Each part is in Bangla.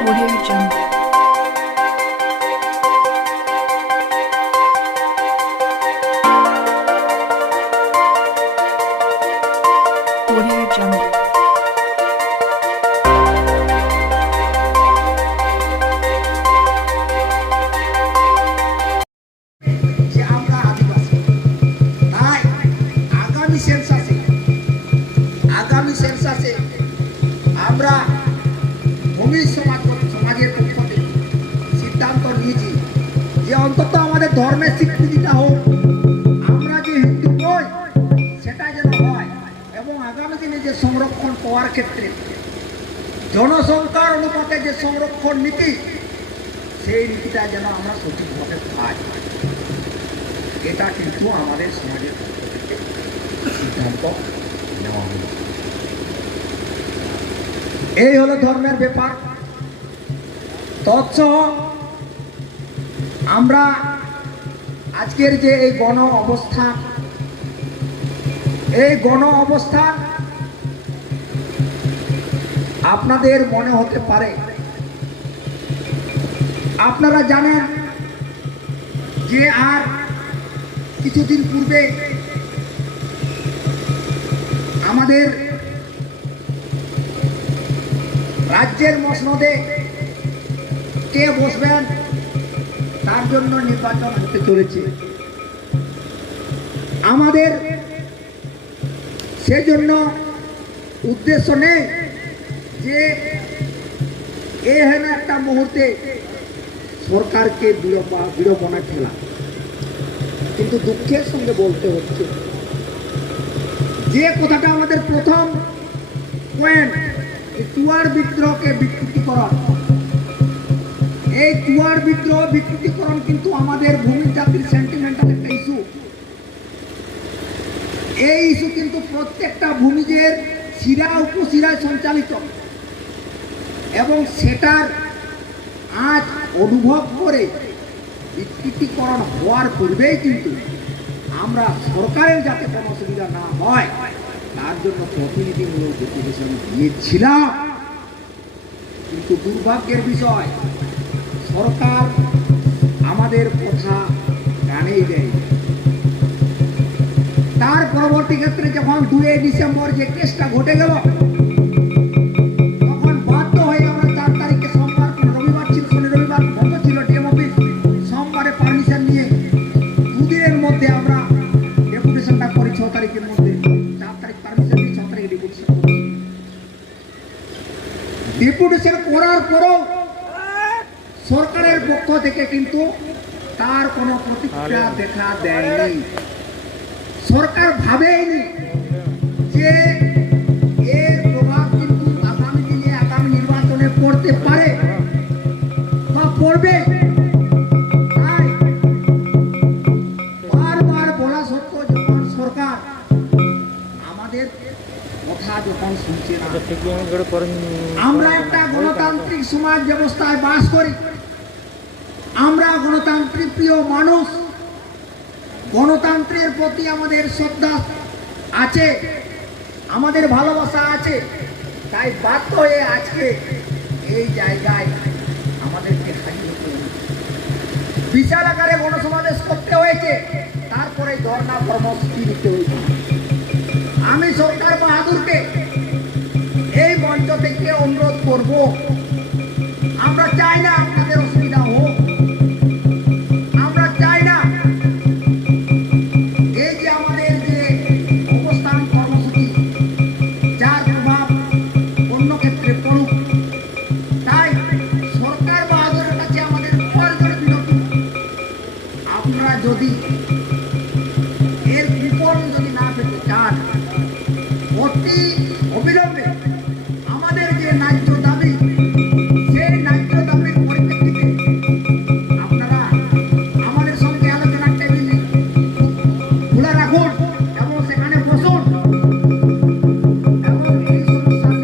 Audio Jungle. Audio Jungle. যে আমরা আদিবাসী, তাই আগামী সেন্সাসে আমরা ভূমি সমাজের পক্ষ থেকে সিদ্ধান্ত নিয়েছি যে অন্তত আমাদের ধর্মের স্বীকৃতিটা হোক, আমরা যে হিন্দু নই সেটা যেন হয়, এবং আগামী দিনে যে সংরক্ষণ পাওয়ার ক্ষেত্রে জনসংখ্যার অনুপাতে যে সংরক্ষণ নীতি, সেই নীতিটা যেন আমরা সঠিকভাবে পাই। এটা কিন্তু আমাদের সমাজের পক্ষ থেকে সিদ্ধান্ত নেওয়া হলো। এই হলো ধর্মের ব্যাপার। তৎসহ আমরা আজকের যে এই গণ অবস্থান আপনাদের মনে হতে পারে, আপনারা জানেন যে আর কিছুদিন পূর্বে আমাদের রাজ্যের মসনদে কে বসবেন তার জন্য নির্বাচন হতে চলেছে। আমাদের সেজন্য উদ্দেশ্য নেই যে এহেন একটা মুহূর্তে সরকারকে বিড়ম্বনা ঠেলা, কিন্তু দুঃখের সঙ্গে বলতে হচ্ছে যে কথাটা আমাদের প্রথম পয়েন্ট, চুয়ার বিদ্রোহকে বিকৃতিকরণ, এই চুয়ার বিদ্রোহ বিকৃতিকরণ কিন্তু আমাদের ভূমি জাতির সেন্টিমেন্টাল একটা ইস্যু। এই ইস্যু কিন্তু প্রত্যেকটা ভূমিজের শিরা উপশিরায় সঞ্চালিত, এবং সেটার আজ অনুভব করে বিকৃতিকরণ হওয়ার পূর্বেই কিন্তু আমরা সরকারের যাতে কোনো অসুবিধা না হয় তার জন্য প্রতিনিধিমূলক ডেপুটেশন দিয়েছিলাম। কিন্তু দুর্ভাগ্যের বিষয়, সরকার আমাদের কথা কানেই দেয়। তার পরবর্তী ক্ষেত্রে যখন 2 ডিসেম্বর যে কেসটা ঘটে গেল, তখন বাধ্য হয়ে আমরা 4 তারিখে সোমবার, রবিবার ছিল, শনি রবিবার বন্ধ ছিল ডিএম অফিস, সোমবারে পারমিশন নিয়ে 2 দিনের মধ্যে আমরা ডেপুটেশনটা করি। 6 তারিখের মধ্যে 4 তারিখ পারমিশন নিয়ে 6 তারিখে ডেপুটেশন করার পরও সরকারের পক্ষ থেকে কিন্তু তার কোনো প্রতিক্রিয়া দেখা দেয়নি। সরকার ভাবেনি যে এর প্রভাব কিন্তু আগামী দিনে আগামী নির্বাচনে পড়তে পারে বা পড়বে। তাই বারবার বলা সত্ত্বেও যখন সরকার আমাদের কথা যখন শুনছে না, আমরা একটা গণতান্ত্রিক সমাজ ব্যবস্থায় বাস করি, আমরা গণতান্ত্রিক প্রিয় মানুষ, গণতন্ত্রের প্রতি আমাদের শ্রদ্ধা আছে, আমাদের ভালোবাসা আছে। তাই বাধ্য হয়ে আজকে এই জায়গায় আমাদেরকে হাজির হতে হয়েছে, বিশাল আকারে গণসমাবেশ করতে হয়েছে, তারপরে ধর্ণা কর্মসূচি নিতে হয়েছে। আমি সরকার বাহাদুরকে এই মঞ্চ থেকে অনুরোধ করব, আমরা চাই না আপনাদের অসুবিধা হোক, আমরা চাই না এই যে আমাদের যে অবস্থান কর্মসূচি যার প্রভাব অন্য ক্ষেত্রে পড়ুক। তাই সরকার বাহাদুরের কাছে আমাদের প্রয়োজন বিনতি, আপনারা যদি এর বিফল যদি না পেতে চান, অতি অবিলম্বে আমাদের যে ন্যায্য দাবি, সেই ন্যায্য দাবির পরিপ্রেক্ষিতে আপনারা আমাদের সঙ্গে আলোচনার টেবিল খোলা রাখুন এবং সেখানে বসুন এবং এই সমস্যার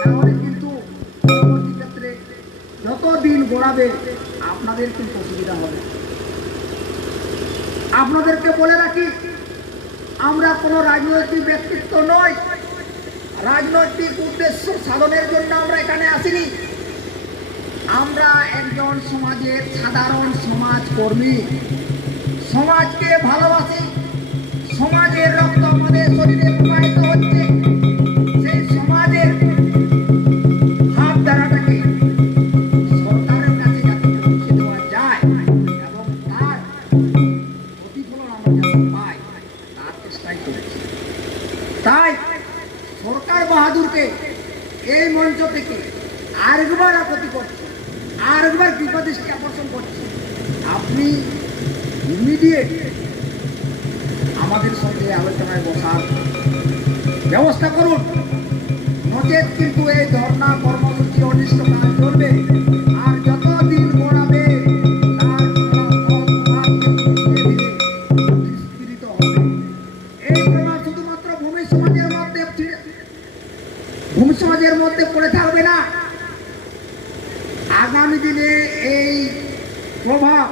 নাহলে কিন্তু পরবর্তী ক্ষেত্রে যত দিন গড়াবে আপনাদের কিন্তু অসুবিধা হবে। আপনাদেরকে বলে রাখি, আমরা কোনো রাজনৈতিক ব্যক্তিত্ব নই, রাজনৈতিক উদ্দেশ্য সাধনের জন্য আমরা এখানে আসিনি। আমরা একজন সমাজের সাধারণ সমাজকর্মী, সমাজকে ভালোবাসি। সমাজের রক্ত আমাদের শরীরে প্রবাহিত হচ্ছে। সেই সমাজের ভাবধারাটাকে সরকারের কাছে যাতে পৌঁছে দেওয়া যায় এবং তার প্রতিফলন আমরা যাতে পাই, তার চেষ্টাই করেছি। তাই সরকার বাহাদুরকে এই মঞ্চ থেকে আরেকবার আপত্তি করছে, আরেকবার বিপদৃষ্টি আকর্ষণ করছে। আপনি ইমিডিয়েট আমাদের সঙ্গে আলোচনায় বসার ব্যবস্থা করুন, নচেত কিন্তু এই ধর্ণা কর্মসূচি অনিষ্টকাল চলবে। আর যতদিন গড়াবে তার প্রভাব কিন্তু ধীরে ধীরে বিস্তৃত হবে। এই প্রভাব শুধুমাত্র ভূমি সমাজের মধ্যে পড়ে থাকবে না। আগামী দিনে এই প্রভাব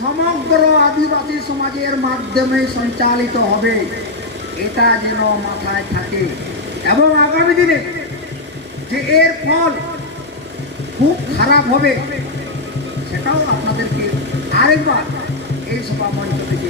সমগ্র আদিবাসী সমাজের মাধ্যমে সঞ্চালিত হবে, এটা যেন মাথায় থাকে। এবং আগামী দিনে যে এর ফল খুব খারাপ হবে, সেটাও আপনাদেরকে আরেকবার এই সভা মঞ্চ থেকে